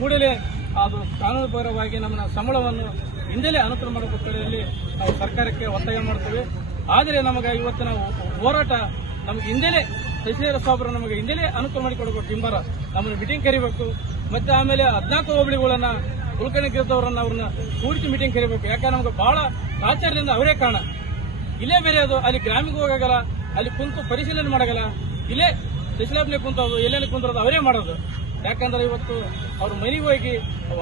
ಕೂಡಲೇ ಅದು ಕಾನೂನುಪರವಾಗಿ ನಮ್ಮ ಸಂಬಳವನ್ನು ಹಿಂದೆಲೇ ಅನುಕೂಲ ಮಾಡಬೇಕಲ್ಲಿ ನಾವು ಸರ್ಕಾರಕ್ಕೆ ಒತ್ತಾಯ ಮಾಡ್ತೇವೆ. ಆದರೆ ನಮಗೆ ಇವತ್ತಿನ ಹೋರಾಟ ನಮಗೆ ಹಿಂದೆಲೇ ತಹಸೀಲ್ದಾರ್ ಸಾಹೇಬರು ನಮಗೆ ಹಿಂದೆಲೇ ಅನುಕೂಲ ಮಾಡಿಕೊಡಬೇಕು. ಟಿಂಬರ್ ನಮ್ಮನ್ನು ಮೀಟಿಂಗ್ ಕರಿಬೇಕು. ಮತ್ತೆ ಆಮೇಲೆ 14 ಹೋಬಳಿಗಳನ್ನ ಕುಲಕರ್ಣಿ ಗೆದ್ದವರನ್ನ ಅವ್ರನ್ನ ಕೂಡಿಸಿ ಮೀಟಿಂಗ್ ಕರಿಬೇಕು. ಯಾಕಂದ್ರೆ ನಮ್ಗೆ ಬಹಳ ಆಚಾರದಿಂದ ಅವರೇ ಕಾರಣ. ಇಲ್ಲೇ ಬೇರೆ ಅದು ಅಲ್ಲಿ ಗ್ರಾಮಿಗೆ ಹೋಗಲ್ಲ, ಅಲ್ಲಿ ಕುಂತು ಪರಿಶೀಲನೆ ಮಾಡಲ್ಲ. ಇಲ್ಲೇ ತಹಸೀಲ್ದಾರ್ನೇ ಕುಂತದ್ದು ಎಲ್ಲೆಲ್ಲಿ ಕುಂತಿರೋದು ಅವರೇ ಮಾಡೋದು. ಯಾಕಂದ್ರೆ ಇವತ್ತು ಅವ್ರ ಮನೆಗೆ ಹೋಗಿ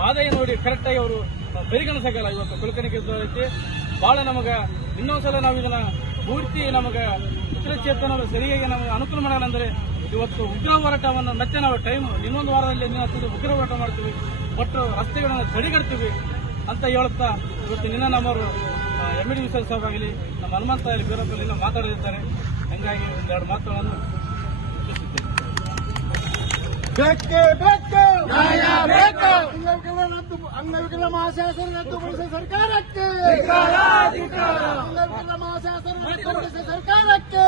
ಆದಾಯ ನೋಡಿ ಕರೆಕ್ಟಾಗಿ ಅವರು ಪರಿಗಣಿಸಕಲ್ಲ. ಇವತ್ತು ಕುಲಕರ್ಣಿ ಗೆದ್ದವರಿಗೆ ಬಹಳ ನಮಗೆ ಇನ್ನೊಂದ್ಸಲ ನಾವು ಇದನ್ನ ಪೂರ್ತಿ ನಮಗೆ ಉತ್ತರಚೇತನ ಸರಿಯಾಗಿ ನಮಗೆ ಅನುಕೂಲ ಮಾಡಲ್ಲ. ಅಂದ್ರೆ ಇವತ್ತು ಉಗ್ರ ಹೋರಾಟವನ್ನು ಮತ್ತೆ ನಾವು ಟೈಮ್ ಇನ್ನೊಂದು ವಾರದಲ್ಲಿ ಉಗ್ರ ಹೋರಾಟ ಮಾಡ್ತೀವಿ, ಒಟ್ಟು ರಸ್ತೆಗಳನ್ನು ತಡೆಗಟ್ತೀವಿ ಅಂತ ಹೇಳುತ್ತಾ ಇವತ್ತು ನಿನ್ನ ನಮ್ಮವರು MD ವಿಶ್ವ ಸಾಹೇಬ್ ಆಗಲಿ ನಮ್ಮ ಹನುಮಂತ ಬೀರಪ್ಪಲ್ಲಿ ಮಾತಾಡಲಿದ್ದಾರೆ. ಹಂಗಾಗಿ ಒಂದೆರಡು ಮಾತುಗಳನ್ನು ಅಂಗವಿಕಲ ಮಹಾಶಾಸನ ರದ್ದುಪಡಿಸಿದ ಸರ್ಕಾರಕ್ಕೆ, ಅಂಗವಿಕಲ ಮಹಾಶಾಸನ ರದ್ದುಪಡಿಸಿದ ಸರ್ಕಾರಕ್ಕೆ,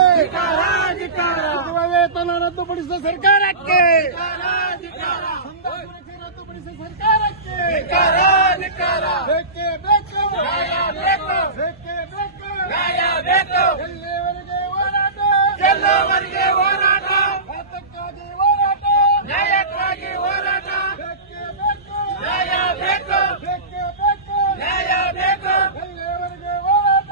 ವೇತನ ರದ್ದುಪಡಿಸಿದ ಸರ್ಕಾರಕ್ಕೆ, ರದ್ದುಪಡಿಸಿದ ಸರ್ಕಾರಕ್ಕೆ ಬೇಕೇ ಬೇಕು, ಬೇಕೇ ಬೇಕು, ಎಲ್ಲಿವರೆಗೆ ಹೋರಾಟ, ಎಲ್ಲವರೆಗೆ ಹೋರಾಟ, ಭಾರತಕ್ಕಾಗಿ ಹೋರಾಟ, ನ್ಯಾಯಕ್ಕಾಗಿ ಹೋರಾಟ, ಬೇಕೇ ಬೇಕು, ನ್ಯಾಯ ಬೇಕು, ಬೇಕೇ ಬೇಕು, ನ್ಯಾಯ ಬೇಕು, ಎಲ್ಲಿವರೆಗೆ ಹೋರಾಟ,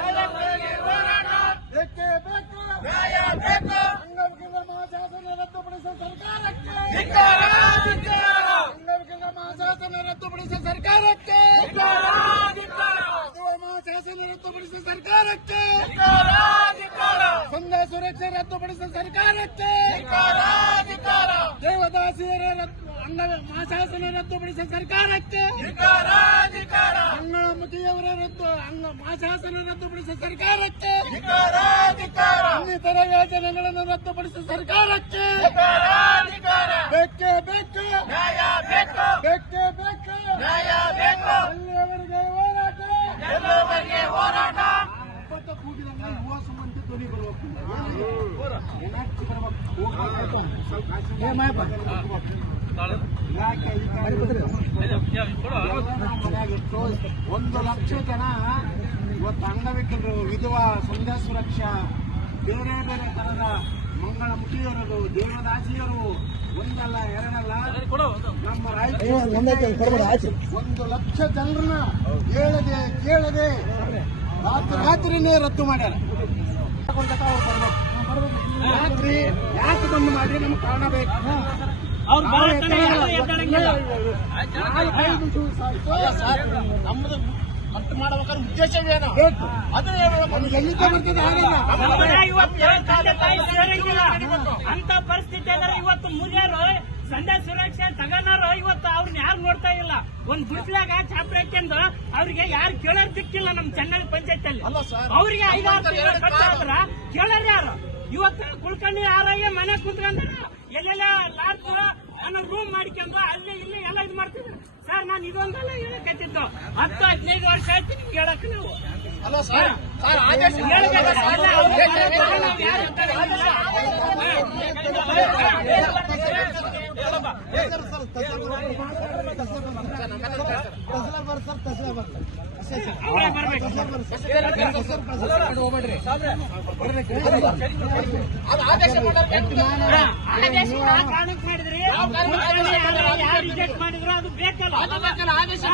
ಎಲ್ಲವರೆಗೆ ಹೋರಾಟ, ಬೇಕೇ ಬೇಕು, ನ್ಯಾಯ ಬೇಕು, ಅಂಗವಿಕಲ ಮಹಾಶಾಸನ ರದ್ದುಪಡಿಸಿದ ಸರ್ಕಾರಕ್ಕೆ, ಅಂಗವಿಕಲ ಮಹಾಶಾಸನ ರದ್ದುಪಡಿಸಿದ ಸರ್ಕಾರಕ್ಕೆ, ಮಹಾಶಾಸನ ರದ್ದುಪಡಿಸಿದ ಸರ್ಕಾರಕ್ಕೆ, ಸಂಧ್ಯಾ ಸುರಕ್ಷೆ ರದ್ದುಪಡಿಸಿದ ಸರ್ಕಾರಕ್ಕೆ, ದೇವದಾಸಿಯರ ಮಹಾಶಾಸನ ರದ್ದುಪಡಿಸಿದ ಸರ್ಕಾರಕ್ಕೆ, ಅಂಗಳಮುಖಿಯವರ ಮಹಾಶಾಸನ ರದ್ದುಪಡಿಸಿದ ಸರ್ಕಾರಕ್ಕೆ, ಇನ್ನಿತರ ಯೋಜನೆಗಳನ್ನು ರದ್ದುಪಡಿಸಿದ ಸರ್ಕಾರಕ್ಕೆ ಬೇಕೇ ಬೇಕು, ಬೇಕೇ ಬೇಕು, ಎಲ್ಲಿಯವರೆಗೆ ಹೋರಾಟ, ಹೋರಾಟ ಕೂಗಿದಂಗೆ ಯುವ ಸಂಬಂಧ ಧ್ವನಿ ಬರಬೇಕು. ಇಲಾಖೆ ಅಧಿಕಾರಿಗಳು 1 ಲಕ್ಷ ಜನ ಇವತ್ತು ಅಂಗವಿಕಲರು, ವಿಧವಾ, ಸಂಧ್ಯಾ ಸುರಕ್ಷಾ, ಬೇರೆ ಬೇರೆ ತರದ ಮಂಗಳಮುಖಿಯರು, ದೇವದಾಸಿಯರು, ಒಂದಲ್ಲ ಎರಡಲ್ಲ ನಮ್ಮ ರಾಜ್ಯ 1 ಲಕ್ಷ ಜನರನ್ನ ಹೇಳದೆ ಕೇಳದೆ ರಾತ್ರಿನೇ ರದ್ದು ಮಾಡ್ಯಾರ. ರಾತ್ರಿ ಯಾಕೆ ಬಂದ್ ಮಾಡಿ ನಮ್ಗೆ ಕಾರಣ ಬೇಕು. ನಮ್ದು ಮಟ್ಟು ಮಾಡಬೇಕಾದ್ರೆ ಉದ್ದೇಶವೇನು ಎಲ್ಲಿಂದ ಬರ್ತದೆ ಅಂತ ಪರಿಸ್ಥಿತಿ ಅಂದ್ರೆ ಇವತ್ತು ಮುರಿಯರು ಸಂಧ್ಯಾ ಸುರಕ್ಷೆ ತಗನಾರು ಇವತ್ತು ಅವ್ರನ್ನ ಯಾರು ನೋಡ್ತಾ ಇಲ್ಲ. ಒಂದ್ ಗುಡ್ಸ್ಲಾಗ ಚಾಪ್ರ ಹಾಕ್ಯಂದು ಅವ್ರಿಗೆ ಯಾರು ಕೇಳೋರ್ ದಿಕ್ಕಿಲ್ಲ. ನಮ್ ಚೆನ್ನೈ ಪಂಚಾಯತ್ ಅಲ್ಲಿ ಅವ್ರಿಗೆ 5-6 ತಿಂಗಳು ಕಟ್ಟಾದ್ರ ಕೇಳೋರ್ ಯಾರು? ಇವತ್ತು ಕುಲಕರ್ಣಿ ಆರಾಗೆ ಮನೆ ಕುಂತ್ಕೊಂಡ್ರ ಎಲ್ಲೆಲ್ಲ ಲಾಡ್ಜ್ ಅನ್ನೋ ರೂಮ್ ಮಾಡ್ಕೊಂಡು ಅಲ್ಲಿ ಇಲ್ಲಿ ಎಲ್ಲ ಇದು ಮಾಡ್ತಿದ್ರು. ಸರ್ ನಾನು ಇದೊಂದೆಲ್ಲ ಹೇಳಕತ್ತಿದ್ದು 10-15 ವರ್ಷ ಆಯ್ತು ನಿಮ್ಗೆ ಹೇಳಕ್. ನಾವು ಕಾರಣಕ್ಕೆ ಮಾಡಿದ್ರಿ, ಯಾರು ರಿಜೆಕ್ಟ್ ಮಾಡಿದ್ರು ಅದು ಬೇಕಲ್ಲ. ಆದೇಶ